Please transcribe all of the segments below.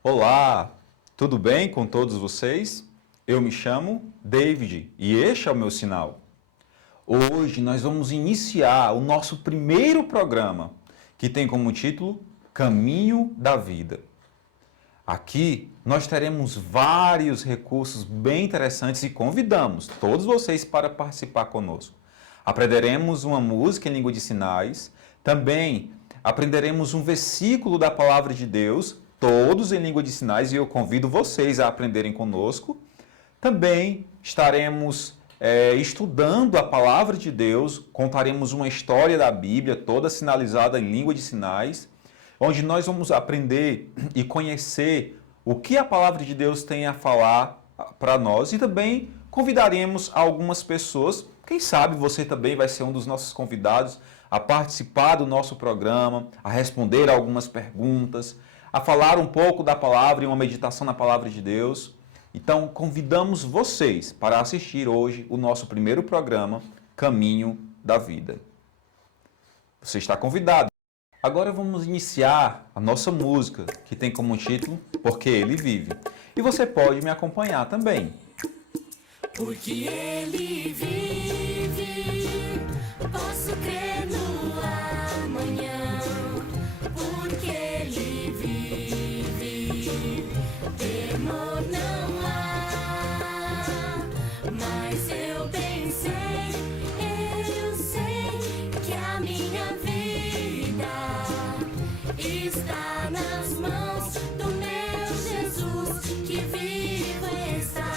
Olá, tudo bem com todos vocês? Eu me chamo David e este é o meu sinal. Hoje nós vamos iniciar o nosso primeiro programa, que tem como título Caminho da Vida. Aqui nós teremos vários recursos bem interessantes e convidamos todos vocês para participar conosco. Aprenderemos uma música em língua de sinais, também aprenderemos um versículo da Palavra de Deus, todos em língua de sinais, e eu convido vocês a aprenderem conosco. Também estaremos estudando a Palavra de Deus, contaremos uma história da Bíblia, toda sinalizada em língua de sinais, onde nós vamos aprender e conhecer o que a Palavra de Deus tem a falar para nós e também convidaremos algumas pessoas, quem sabe você também vai ser um dos nossos convidados a participar do nosso programa, a responder algumas perguntas, a falar um pouco da palavra e uma meditação na Palavra de Deus. Então, convidamos vocês para assistir hoje o nosso primeiro programa, Caminho da Vida. Você está convidado. Agora vamos iniciar a nossa música, que tem como título Porque Ele Vive. E você pode me acompanhar também. Porque Ele vive, posso crer no amanhã. Porque Ele vive, temor não há. Mas eu bem sei, eu sei que a minha vida está nas mãos do meu Jesus, que vivo está.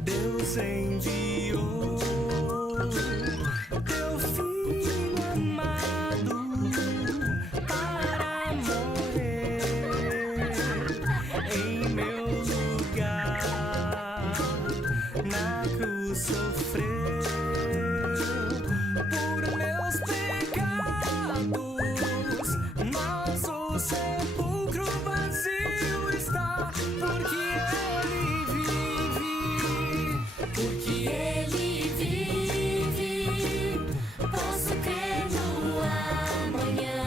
Deus enviou teu filho amado para morrer em meu lugar. Na cruz sofreu por meus pecados, mas o sepulcro vazio está, porque ele vive. Porque Ele vive, posso crer no amanhã.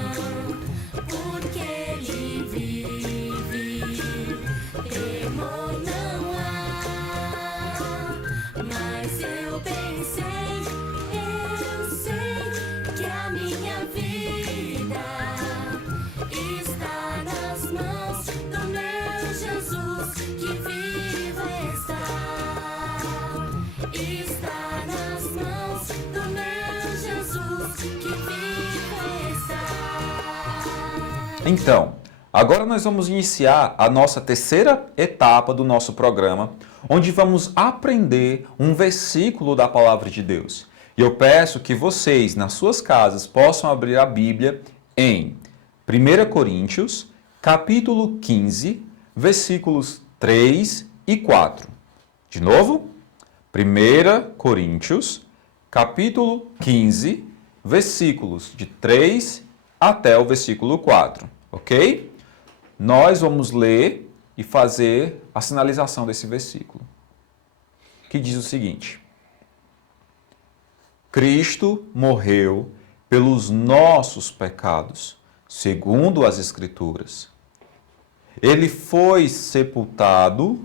Porque Ele vive, temor não há. Mas eu bem sei, eu sei que a minha vida está nas mãos do meu Jesus, que vivo está. Está nas mãos do meu Jesus, que vivo está. Então, agora nós vamos iniciar a nossa terceira etapa do nosso programa, onde vamos aprender um versículo da Palavra de Deus. E eu peço que vocês, nas suas casas, possam abrir a Bíblia em 1 Coríntios, capítulo 15, versículos 3 e 4. De novo, 1 Coríntios, capítulo 15, versículos de 3 até o versículo 4, ok? Nós vamos ler e fazer a sinalização desse versículo, que diz o seguinte: Cristo morreu pelos nossos pecados, segundo as Escrituras. Ele foi sepultado,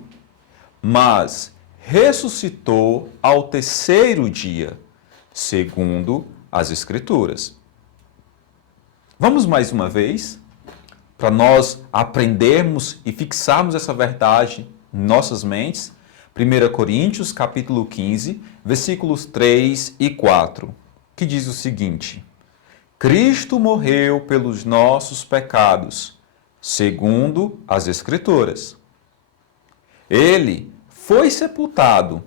mas ressuscitou ao terceiro dia, segundo as Escrituras. Vamos mais uma vez, para nós aprendermos e fixarmos essa verdade em nossas mentes. 1 Coríntios, capítulo 15, versículos 3 e 4, que diz o seguinte: Cristo morreu pelos nossos pecados, segundo as Escrituras. Ele foi sepultado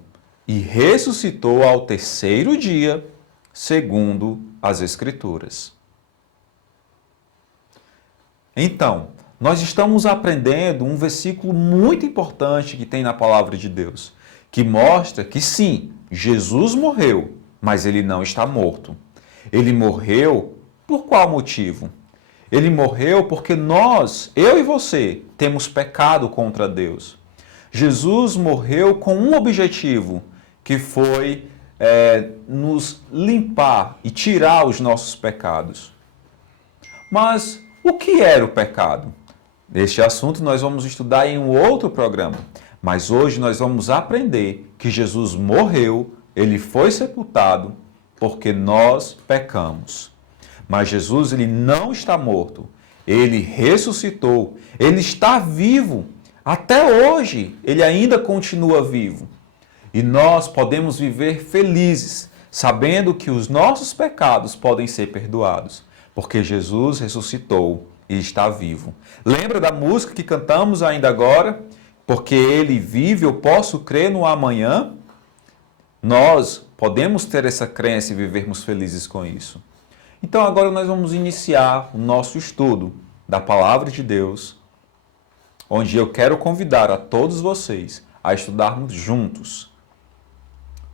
e ressuscitou ao terceiro dia, segundo as Escrituras. Então, nós estamos aprendendo um versículo muito importante que tem na Palavra de Deus, que mostra que sim, Jesus morreu, mas ele não está morto. Ele morreu por qual motivo? Ele morreu porque nós, eu e você, temos pecado contra Deus. Jesus morreu com um objetivo, que foi nos limpar e tirar os nossos pecados. Mas o que era o pecado? Este assunto nós vamos estudar em um outro programa, mas hoje nós vamos aprender que Jesus morreu, ele foi sepultado porque nós pecamos. Mas Jesus, ele não está morto, ele ressuscitou, ele está vivo. Até hoje, ele ainda continua vivo. E nós podemos viver felizes, sabendo que os nossos pecados podem ser perdoados, porque Jesus ressuscitou e está vivo. Lembra da música que cantamos ainda agora? Porque ele vive, eu posso crer no amanhã. Nós podemos ter essa crença e vivermos felizes com isso. Então agora nós vamos iniciar o nosso estudo da Palavra de Deus, onde eu quero convidar a todos vocês a estudarmos juntos,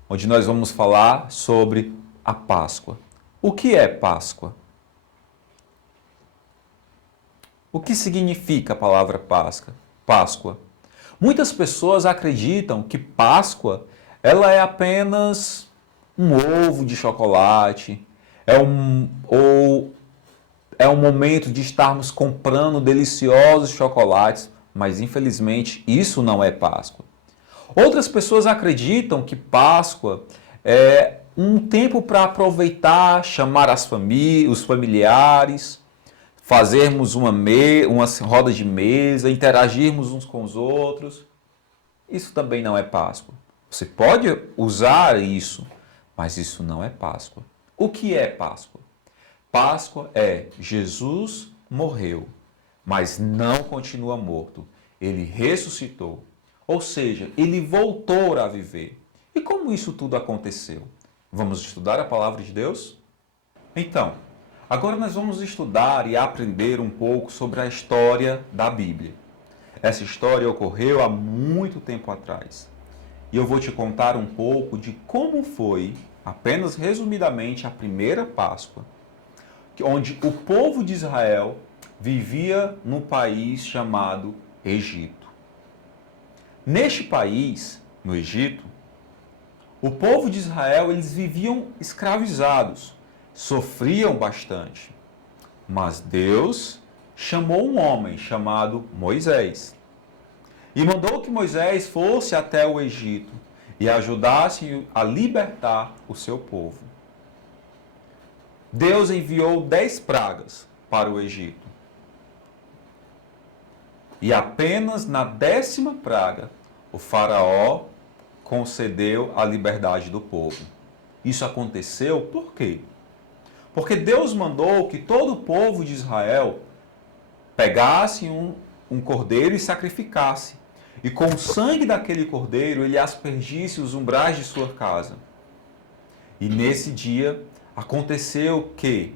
onde nós vamos falar sobre a Páscoa. O que é Páscoa? O que significa a palavra Páscoa? Muitas pessoas acreditam que Páscoa ela é apenas um ovo de chocolate, ou é um momento de estarmos comprando deliciosos chocolates, mas infelizmente isso não é Páscoa. Outras pessoas acreditam que Páscoa é um tempo para aproveitar, chamar os familiares, fazermos uma roda de mesa, interagirmos uns com os outros. Isso também não é Páscoa. Você pode usar isso, mas isso não é Páscoa. O que é Páscoa? Páscoa é Jesus morreu, mas não continua morto. Ele ressuscitou. Ou seja, ele voltou a viver. E como isso tudo aconteceu? Vamos estudar a palavra de Deus? Então, agora nós vamos estudar e aprender um pouco sobre a história da Bíblia. Essa história ocorreu há muito tempo atrás. E eu vou te contar um pouco de como foi, apenas resumidamente, a primeira Páscoa, onde o povo de Israel vivia no país chamado Egito. Neste país, no Egito, o povo de Israel, eles viviam escravizados, sofriam bastante. Mas Deus chamou um homem chamado Moisés e mandou que Moisés fosse até o Egito e ajudasse a libertar o seu povo. Deus enviou 10 pragas para o Egito. E apenas na 10ª praga, o faraó concedeu a liberdade do povo. Isso aconteceu por quê? Porque Deus mandou que todo o povo de Israel pegasse um cordeiro e sacrificasse. E com o sangue daquele cordeiro, ele aspergisse os umbrais de sua casa. E nesse dia, aconteceu que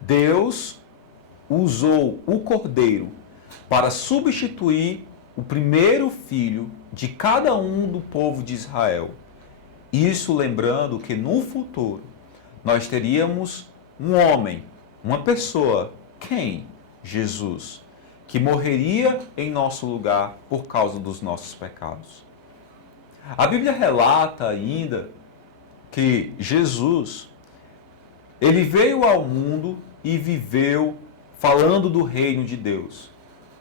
Deus usou o cordeiro para substituir o primeiro filho de cada um do povo de Israel. Isso lembrando que no futuro nós teríamos um homem, uma pessoa, quem? Jesus, que morreria em nosso lugar por causa dos nossos pecados. A Bíblia relata ainda que Jesus, ele veio ao mundo e viveu falando do reino de Deus,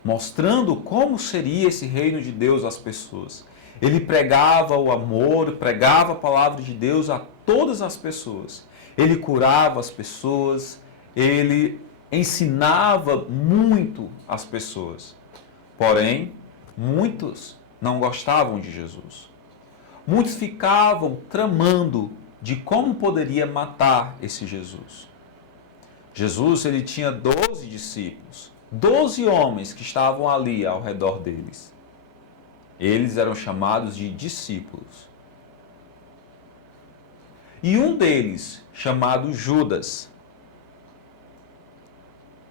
mostrando como seria esse reino de Deus às pessoas. Ele pregava o amor, pregava a palavra de Deus a todas as pessoas. Ele curava as pessoas, ele ensinava muito as pessoas. Porém, muitos não gostavam de Jesus. Muitos ficavam tramando de como poderia matar esse Jesus. Jesus, ele tinha 12 discípulos, 12 homens que estavam ali ao redor deles. Eles eram chamados de discípulos. E um deles, chamado Judas,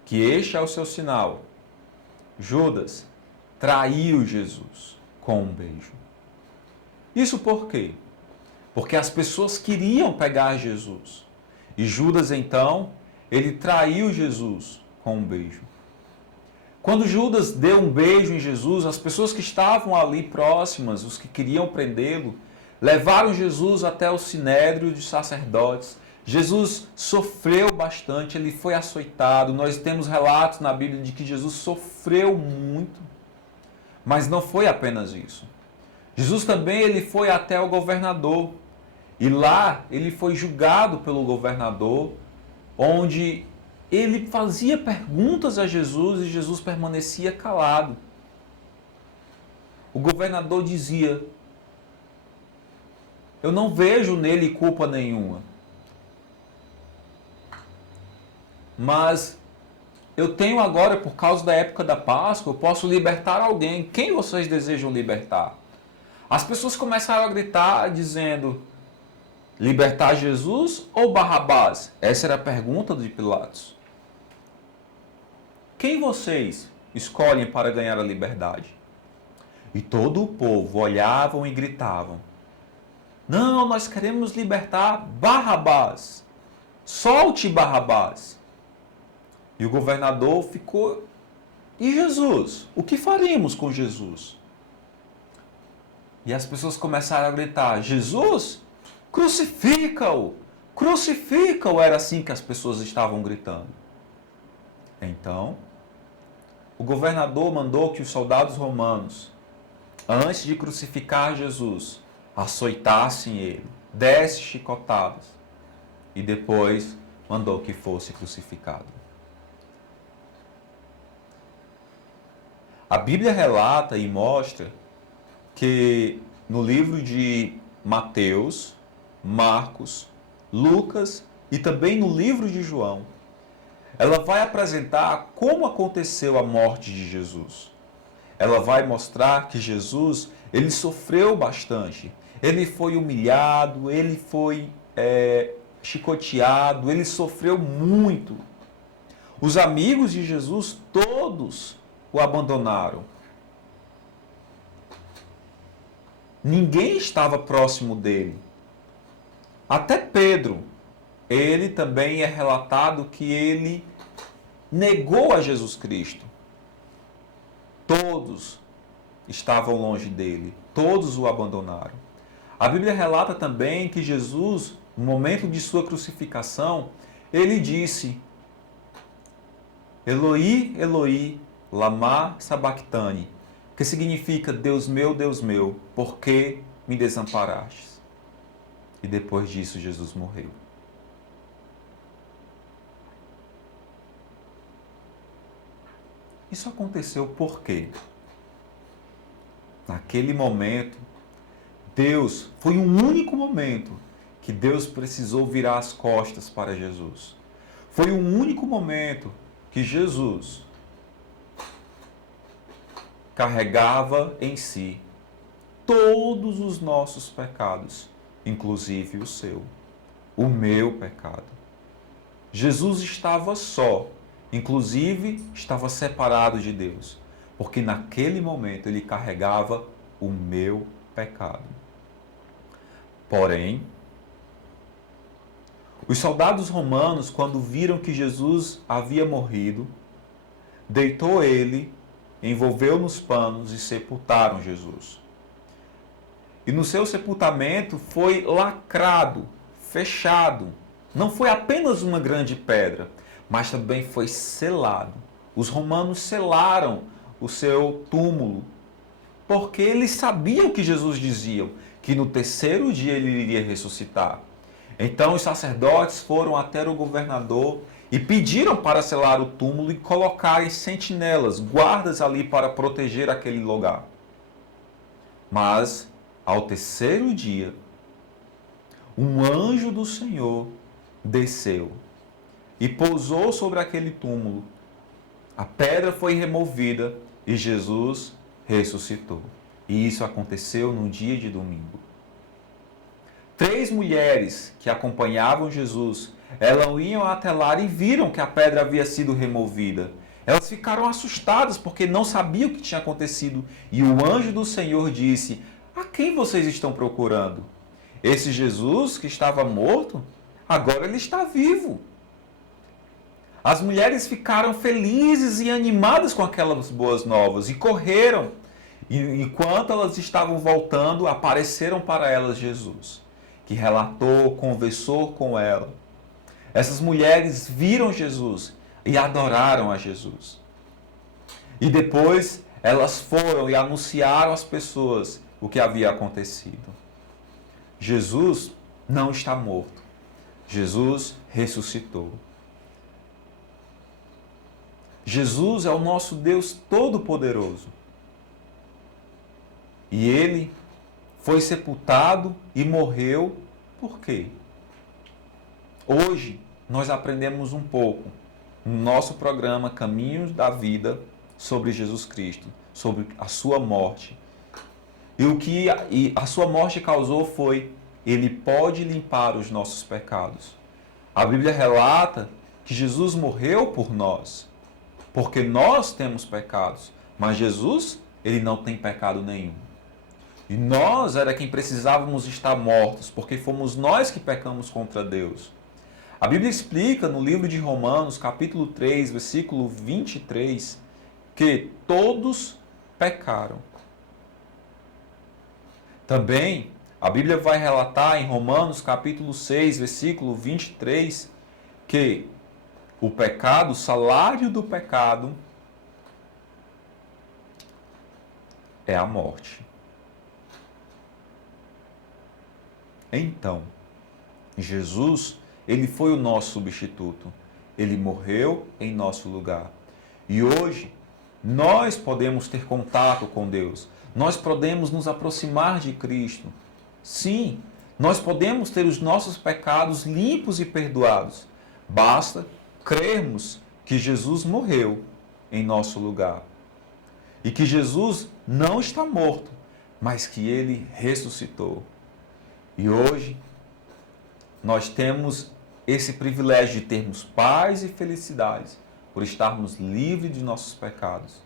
que este é o seu sinal, Judas traiu Jesus com um beijo. Isso por quê? Porque as pessoas queriam pegar Jesus. E Judas, então, ele traiu Jesus com um beijo. Quando Judas deu um beijo em Jesus, as pessoas que estavam ali próximas, os que queriam prendê-lo, levaram Jesus até o sinédrio de sacerdotes, Jesus sofreu bastante, ele foi açoitado. Nós temos relatos na Bíblia de que Jesus sofreu muito. Mas não foi apenas isso. Jesus também ele foi até o governador. E lá ele foi julgado pelo governador, onde ele fazia perguntas a Jesus e Jesus permanecia calado. O governador dizia: eu não vejo nele culpa nenhuma. Mas eu tenho agora, por causa da época da Páscoa, eu posso libertar alguém. Quem vocês desejam libertar? As pessoas começaram a gritar, dizendo: libertar Jesus ou Barrabás? Essa era a pergunta de Pilatos. Quem vocês escolhem para ganhar a liberdade? E todo o povo olhavam e gritavam: não, nós queremos libertar Barrabás. Solte Barrabás. E o governador ficou: e Jesus? O que faríamos com Jesus? E as pessoas começaram a gritar: Jesus? Crucifica-o! Crucifica-o! Era assim que as pessoas estavam gritando. Então, o governador mandou que os soldados romanos, antes de crucificar Jesus, açoitassem ele, 10 chicotadas, e depois mandou que fosse crucificado. A Bíblia relata e mostra que no livro de Mateus, Marcos, Lucas e também no livro de João, ela vai apresentar como aconteceu a morte de Jesus. Ela vai mostrar que Jesus, ele sofreu bastante. Ele foi humilhado, ele foi chicoteado, ele sofreu muito. Os amigos de Jesus, todos o abandonaram. Ninguém estava próximo dele. Até Pedro, ele também é relatado que ele negou a Jesus Cristo. Todos estavam longe dele, todos o abandonaram. A Bíblia relata também que Jesus, no momento de sua crucificação, ele disse: Eloi, Eloi, lama sabachthani, que significa: Deus meu, por que me desamparastes? E depois disso Jesus morreu. Isso aconteceu por quê? Naquele momento, Deus, foi um único momento que Deus precisou virar as costas para Jesus. Foi um único momento que Jesus carregava em si todos os nossos pecados, inclusive o seu, o meu pecado. Jesus estava só, inclusive estava separado de Deus, porque naquele momento ele carregava o meu pecado. Porém, os soldados romanos, quando viram que Jesus havia morrido, deitou ele, envolveu nos panos e sepultaram Jesus. E no seu sepultamento foi lacrado, fechado. Não foi apenas uma grande pedra, mas também foi selado. Os romanos selaram o seu túmulo, porque eles sabiam que Jesus dizia que no terceiro dia ele iria ressuscitar. Então os sacerdotes foram até o governador e pediram para selar o túmulo e colocarem sentinelas, guardas ali para proteger aquele lugar. Mas, ao terceiro dia, um anjo do Senhor desceu e pousou sobre aquele túmulo. A pedra foi removida e Jesus ressuscitou. E isso aconteceu no dia de domingo. 3 mulheres que acompanhavam Jesus, elas iam até lá e viram que a pedra havia sido removida. Elas ficaram assustadas porque não sabiam o que tinha acontecido. E o anjo do Senhor disse: a quem vocês estão procurando? Esse Jesus que estava morto, agora ele está vivo. As mulheres ficaram felizes e animadas com aquelas boas novas e correram. E enquanto elas estavam voltando, apareceram para elas Jesus, que relatou, conversou com ela Essas mulheres viram Jesus e adoraram a Jesus. E depois elas foram e anunciaram às pessoas o que havia acontecido. Jesus não está morto. Jesus ressuscitou. Jesus é o nosso Deus Todo-Poderoso. E Ele foi sepultado e morreu por quê? Hoje nós aprendemos um pouco no nosso programa Caminhos da Vida sobre Jesus Cristo, sobre a sua morte. E o que a sua morte causou foi: Ele pode limpar os nossos pecados. A Bíblia relata que Jesus morreu por nós, porque nós temos pecados, mas Jesus, Ele não tem pecado nenhum. E nós era quem precisávamos estar mortos, porque fomos nós que pecamos contra Deus. A Bíblia explica no livro de Romanos, capítulo 3, versículo 23, que todos pecaram. Também, a Bíblia vai relatar em Romanos, capítulo 6, versículo 23, que o pecado, o salário do pecado, é a morte. Então, Jesus, Ele foi o nosso substituto. Ele morreu em nosso lugar. E hoje, nós podemos ter contato com Deus. Nós podemos nos aproximar de Cristo. Sim, nós podemos ter os nossos pecados limpos e perdoados. Basta crermos que Jesus morreu em nosso lugar. E que Jesus não está morto, mas que Ele ressuscitou. E hoje, nós temos esse privilégio de termos paz e felicidades por estarmos livres de nossos pecados.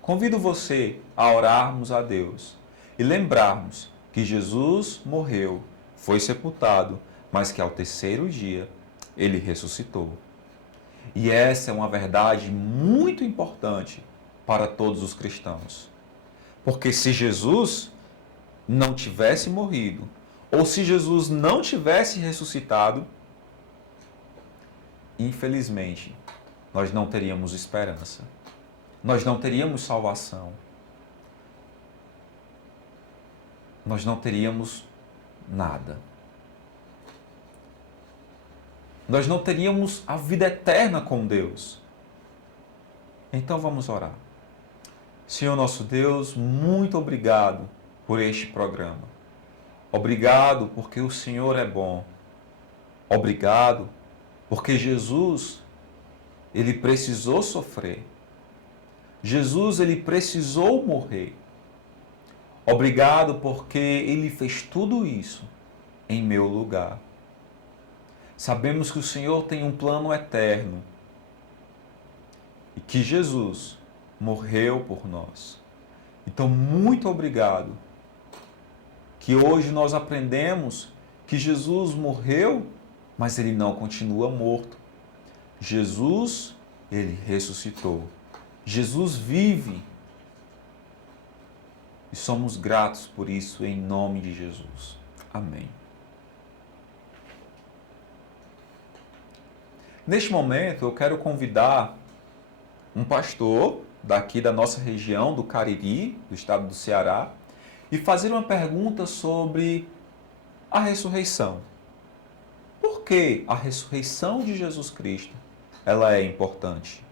Convido você a orarmos a Deus e lembrarmos que Jesus morreu, foi sepultado, mas que ao terceiro dia Ele ressuscitou. E essa é uma verdade muito importante para todos os cristãos. Porque se Jesus não tivesse morrido, ou se Jesus não tivesse ressuscitado, infelizmente, nós não teríamos esperança. Nós não teríamos salvação. Nós não teríamos nada. Nós não teríamos a vida eterna com Deus. Então vamos orar. Senhor nosso Deus, muito obrigado por este programa. Obrigado porque o Senhor é bom. Obrigado porque Jesus, Ele precisou sofrer. Jesus, Ele precisou morrer. Obrigado porque Ele fez tudo isso em meu lugar. Sabemos que o Senhor tem um plano eterno e que Jesus morreu por nós. Então, muito obrigado que hoje nós aprendemos que Jesus morreu, mas Ele não continua morto. Jesus, Ele ressuscitou. Jesus vive. E somos gratos por isso, em nome de Jesus. Amém. Neste momento, eu quero convidar um pastor daqui da nossa região, do Cariri, do estado do Ceará, e fazer uma pergunta sobre a ressurreição. Por que a ressurreição de Jesus Cristo ela é importante?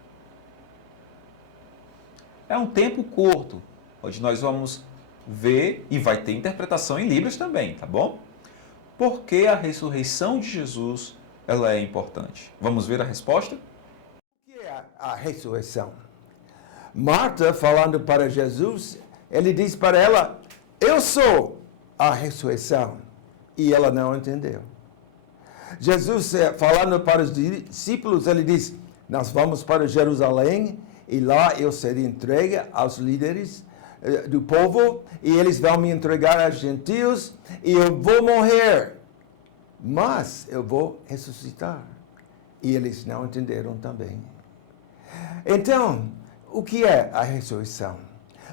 É um tempo curto, onde nós vamos ver, e vai ter interpretação em Libras também, tá bom? Por que a ressurreição de Jesus ela é importante? Vamos ver a resposta? O que é a ressurreição? Marta, falando para Jesus, ele diz para ela, eu sou a ressurreição. E ela não entendeu. Jesus, falando para os discípulos, ele diz, nós vamos para Jerusalém e lá eu serei entregue aos líderes do povo e eles vão me entregar aos gentios e eu vou morrer, mas eu vou ressuscitar. E eles não entenderam também. Então, o que é a ressurreição?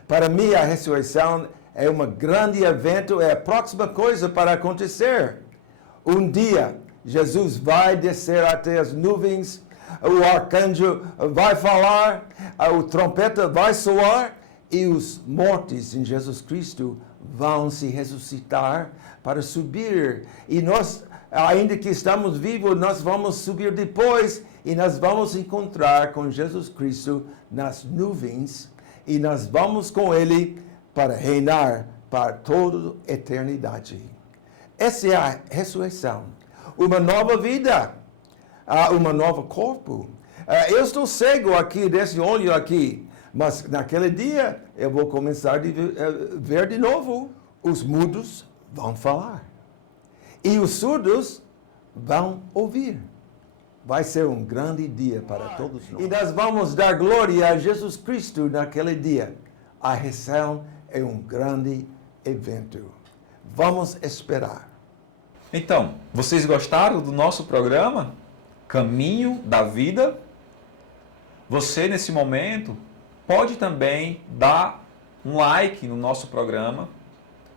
Para mim, a ressurreição é um grande evento, é a próxima coisa para acontecer. Um dia, Jesus vai descer até as nuvens, o arcanjo vai falar, o trompeta vai soar e os mortos em Jesus Cristo vão se ressuscitar para subir. E nós, ainda que estamos vivos, nós vamos subir depois e nós vamos encontrar com Jesus Cristo nas nuvens e nós vamos com Ele para reinar para toda a eternidade. Essa é a ressurreição. Uma nova vida, um novo corpo. Eu estou cego aqui, desse olho aqui, mas naquele dia eu vou começar a ver de novo. Os mudos vão falar e os surdos vão ouvir. Vai ser um grande dia para todos nós. E nós vamos dar glória a Jesus Cristo naquele dia. A ressurreição é um grande evento. Vamos esperar. Então, vocês gostaram do nosso programa? Caminho da Vida? Você, nesse momento, pode também dar um like no nosso programa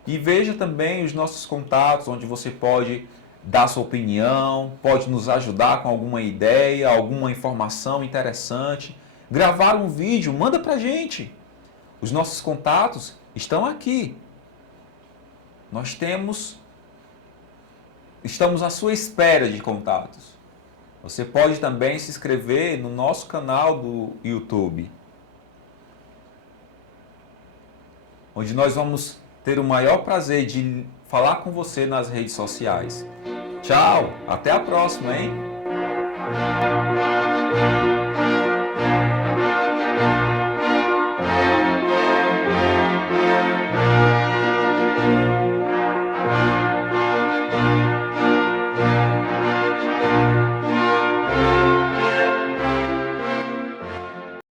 e veja também os nossos contatos, onde você pode dar sua opinião, pode nos ajudar com alguma ideia, alguma informação interessante, gravar um vídeo, manda pra gente. Os nossos contatos estão aqui. Estamos à sua espera de contatos. Você pode também se inscrever no nosso canal do YouTube, onde nós vamos ter o maior prazer de falar com você nas redes sociais. Tchau, até a próxima, hein?